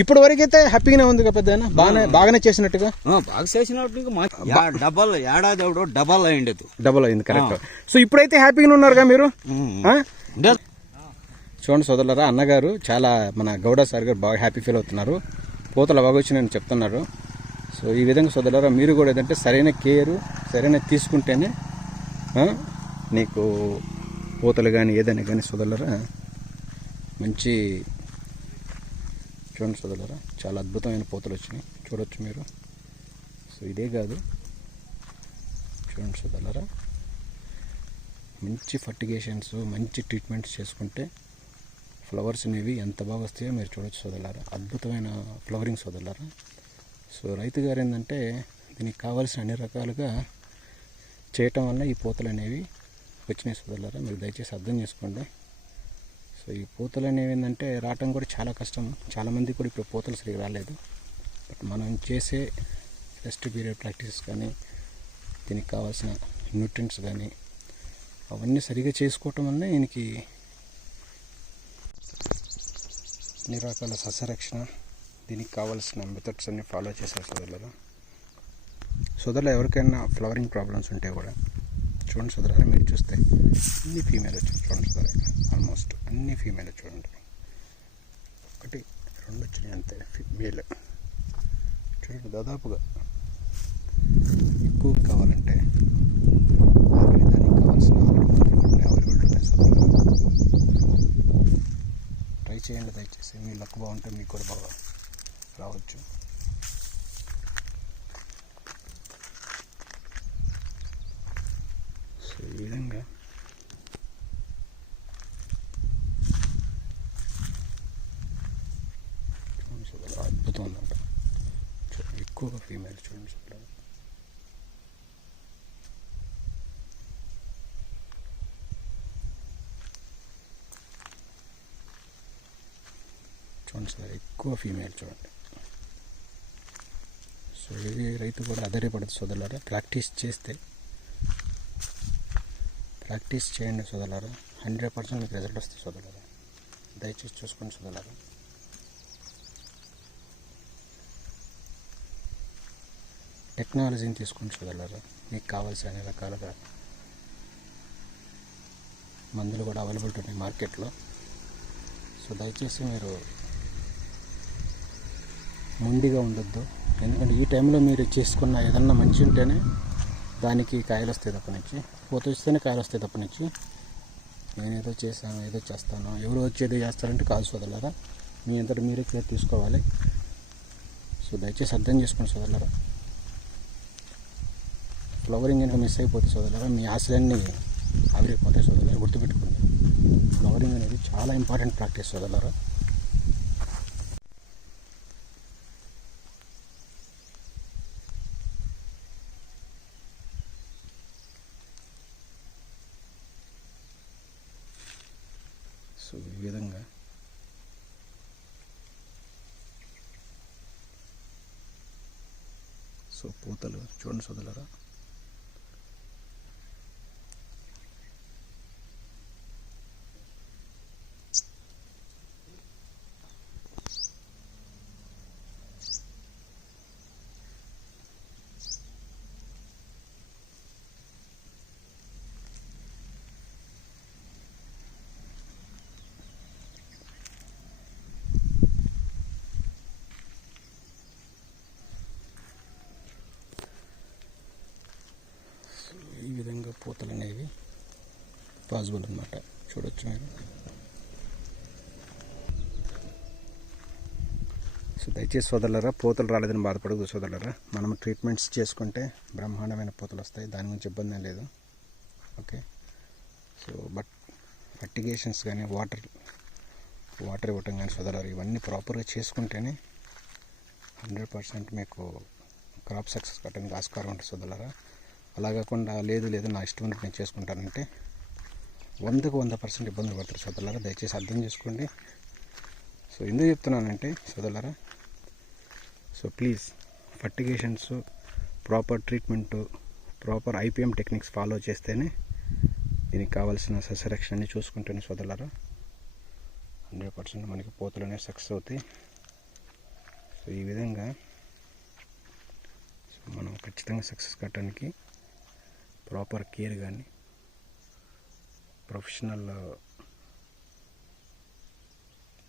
ఇప్పటి వరకు అయితే హ్యాపీగానే ఉంది కదా పెద్ద బాగానే బాగానే చేసినట్టుగా? బాగా చేసినట్టు డబల్ ఏడాది ఎవడో డబల్ అయిండదు. డబుల్ అయింది కరెక్ట్ సో ఇప్పుడైతే హ్యాపీగానే ఉన్నారుగా మీరు? చూడండి సోదరులారా అన్నగారు చాలా మన గౌడ సార్ గారు బాగా హ్యాపీ ఫీల్ అవుతున్నారు. పూతలు బాగా వచ్చినాయని చెప్తున్నారు. సో ఈ విధంగా సోదరులారా మీరు కూడా ఏదంటే సరైన కేరు సరైన తీసుకుంటేనే నీకు పూతలు కానీ ఏదైనా కానీ సోదరులారా మంచి చూడండి సోదరులారా చాలా అద్భుతమైన పూతలు వచ్చినాయి. చూడొచ్చు మీరు. సో ఇదే కాదు. చూడండి సోదరులారా మంచి ఫర్టిగేషన్స్ మంచి ట్రీట్మెంట్స్ చేసుకుంటే ఫ్లవర్స్ అనేవి ఎంత బాగా వస్తాయో మీరు చూడొచ్చు సోదరులారా. అద్భుతమైన ఫ్లవరింగ్ సోదరులారా. సో రైతు గారు ఏంటంటే దీనికి కావాల్సిన అన్ని రకాలుగా చేయటం వల్ల ఈ పూతలు అనేవి వచ్చినాయి సోదరులారా. మీరు దయచేసి అర్థం చేసుకోండి. సో ఈ పూతలు అనేవి ఏంటంటే రావటం కూడా చాలా కష్టం. చాలామంది కూడా ఇప్పుడు పూతలు సరిగ్గా రాలేదు. బట్ మనం చేసే రెస్ట్ పీరియడ్ ప్రాక్టీస్ కానీ దీనికి కావాల్సిన న్యూట్రియంట్స్ కానీ అవన్నీ సరిగా చేసుకోవటం వల్ల ఈయనకి అన్ని రకాల సస్యరక్షణ దీనికి కావాల్సిన మెథడ్స్ అన్ని ఫాలో చేశారు సోదరులు సోదరులు ఎవరికైనా ఫ్లవరింగ్ ప్రాబ్లమ్స్ ఉంటే కూడా చూడండి సోదరులు మీరు చూస్తే అన్ని ఫీమేల్ వచ్చాయి చూడండి సోదరు ఆల్మోస్ట్ అన్ని ఫీమేల్ చూడండి. ఒకటి రెండు వచ్చినాయి అంతే మేల్ చూడండి దాదాపుగా ఎక్కువ కావాలంటే ఆల్రెడీ దానికి కావాల్సిన ఆల్రెడీ అవైలబుల్ ఉన్నాయి ట్రై చేయండి దయచేసి. మీ లక్ బాగుంటే మీకు కూడా బాగా రావచ్చు. సో ఈ విధంగా. చూడండి అద్భుతం ఉందంట చూడండి, ఎక్కువగా ఫీమేల్ చూడండి సోదరులు. చూడండి సార్ ఎక్కువ ఫీమేల్ చూడండి. సో ఇది రైతు కూడా ఆధారపడదు సోదరులారా ప్రాక్టీస్ చేస్తే ప్రాక్టీస్ చేయండి సోదరులారా. హండ్రెడ్ పర్సెంట్ మీకు రిజల్ట్ వస్తుంది సోదరులారా. దయచేసి చూసుకోండి సోదరులారా. టెక్నాలజీని తీసుకోండి సోదరులారా. మీకు కావాల్సిన అన్ని రకాలుగా మందులు కూడా అవైలబిలిటీ ఉన్నాయి మార్కెట్లో. సో దయచేసి మీరు ముందుగా ఉండొద్దు. ఎందుకంటే ఈ టైంలో మీరు చేసుకున్న ఏదన్నా మంచి ఉంటేనే దానికి కాయలు వస్తాయి తప్ప నుంచి. పూత వస్తేనే కాయలు వస్తాయి తప్ప నుంచి. నేనేదో చేశాను ఏదో చేస్తాను. ఎవరు వచ్చి ఏదో చేస్తారంటే కాదు సోదరులారా. మీ అంతటా మీరే కేర్ తీసుకోవాలి. సో దయచేసి అర్థం చేసుకోండి సోదరులారా. ఫ్లవరింగ్ కనుక మిస్ అయిపోతే సోదరులారా. మీ ఆశలన్నీ ఆవిరైపోతాయి సోదరులారా. గుర్తుపెట్టుకోండి. ఫ్లవరింగ్ అనేది చాలా ఇంపార్టెంట్ ప్రాక్టీస్ సోదరులారా. సో ఈ విధంగా. సో పూతలు చూడండి సోదలరా ఈ విధంగా పూతలు అనేవి పాసిబుల్ అనమాట చూడొచ్చు మీరు. సో దయచేసి సోదరులరా పూతలు రాలేదని బాధపడదు సోదరులరా. మనం ట్రీట్మెంట్స్ చేసుకుంటే బ్రహ్మాండమైన పూతలు వస్తాయి. దాని గురించి ఇబ్బంది లేదు. ఓకే? సో బట్ ఫర్టిగేషన్స్ కానీ వాటర్ వాటర్ ఇవ్వటం కానీ సోదరులారా ఇవన్నీ ప్రాపర్గా చేసుకుంటేనే హండ్రెడ్ పర్సెంట్ మీకు క్రాప్ సక్సెస్ కట్టడానికి ఆస్కారం ఉంటుంది సోదరులారా. అలా కాకుండా లేదు లేదు నా ఇష్టం నేను చేసుకుంటానంటే వందకు వంద పర్సెంట్ ఇబ్బందులు పడతారు సోదరులారా. దయచేసి అర్థం చేసుకోండి. సో ఎందుకు చెప్తున్నానంటే సోదరులారా so please fertigations proper treatment proper IPM techniques follow చేస్తేనే దీనికి కావాల్సిన సస్యరక్షణని చూసుకుంటేనే సోదరులారా హండ్రెడ్ పర్సెంట్ మనకి పోతలు అనేవి సక్సెస్ అవుతాయి. సో ఈ విధంగా సో మనం ఖచ్చితంగా సక్సెస్ కట్టడానికి ప్రాపర్ కేర్ కానీ ప్రొఫెషనల్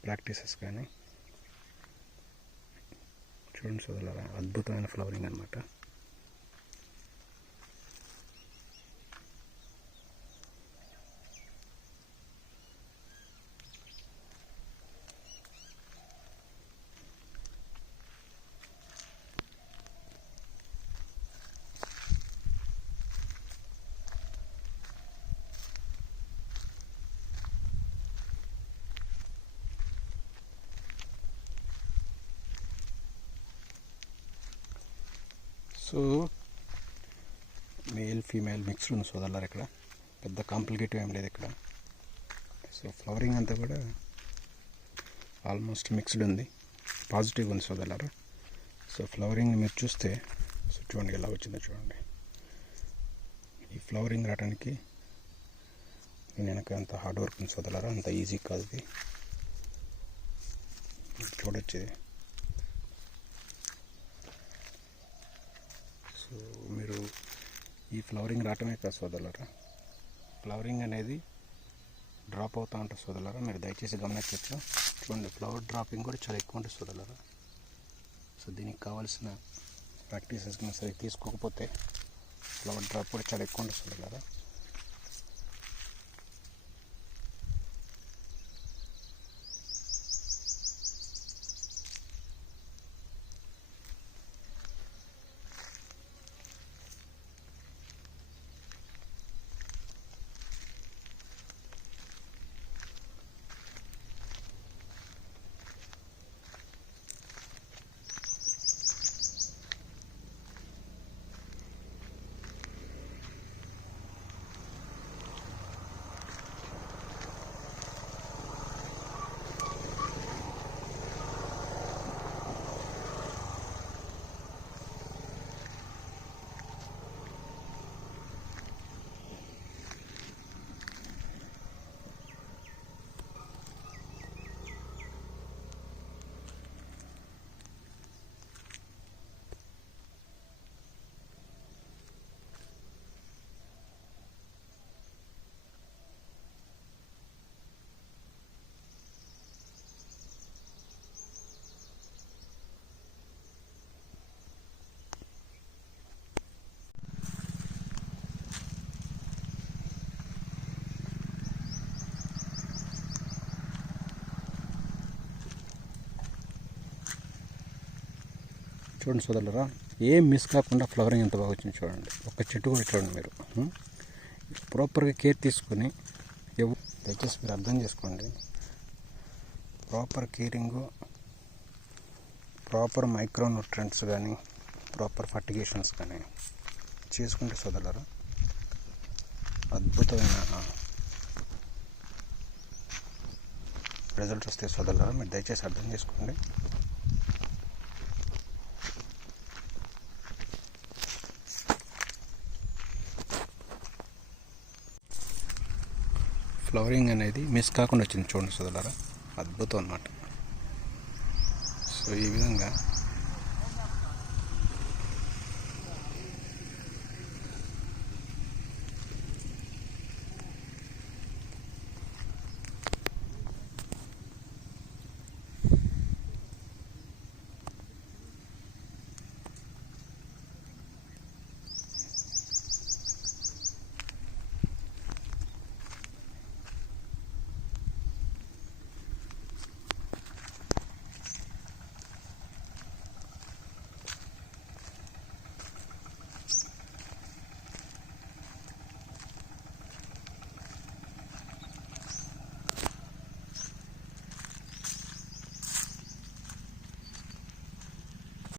ప్రాక్టీసెస్ కానీ చూడండి సోదరులారా అద్భుతమైన ఫ్లవరింగ్ అనమాట సో మేల్ ఫీమేల్ మిక్స్డ్ ఉంది సోదరులారు ఇక్కడ. పెద్ద కాంప్లికేటివ్ ఏం లేదు ఇక్కడ. సో ఫ్లవరింగ్ అంతా కూడా ఆల్మోస్ట్ మిక్స్డ్ ఉంది. పాజిటివ్ ఉంది సోదరులారు. సో ఫ్లవరింగ్ మీరు చూస్తే సో చూడండి ఎలా వచ్చిందో చూడండి. ఈ ఫ్లవరింగ్ రావడానికి నేను వెనక అంత హార్డ్ వర్క్ ఉంది సోదరులారు అంత ఈజీ కాదు చూడొచ్చేది చూడొచ్చు ఇది సో మీరు ఈ ఫ్లవరింగ్ రావటమే కాదు సోదరులరా. ఫ్లవరింగ్ అనేది డ్రాప్ అవుతూ ఉంటుంది సోదరులరా. మీరు దయచేసి గమనించవచ్చు. చూడండి ఫ్లవర్ డ్రాపింగ్ కూడా చాలా ఎక్కువ ఉంటుంది సోదరులరా. సో దీనికి కావాల్సిన ప్రాక్టీసెస్ కానీ సరే తీసుకోకపోతే ఫ్లవర్ డ్రాప్ కూడా చాలా ఎక్కువ ఉంటుంది సోదరులరా. చూడండి సోదరులరా ఏం మిస్ కాకుండా ఫ్లవరింగ్ ఎంత బాగా వచ్చింది చూడండి. ఒక చెట్టు కూడా చూడండి మీరు. ప్రాపర్గా కేర్ తీసుకొని ఎవ- దయచేసి మీరు అర్థం చేసుకోండి. Proper caring proper micro nutrients కానీ ప్రాపర్ ఫర్టిగేషన్స్ కానీ చేసుకుంటే సోదరులరా అద్భుతమైన రిజల్ట్స్ వస్తాయి సోదరులరా. మీరు దయచేసి అర్థం చేసుకోండి. ఫ్లవరింగ్ అనేది మిస్ కాకుండా వచ్చింది చూడండి సోదరులారా. అద్భుతం అన్నమాట. సో ఈ విధంగా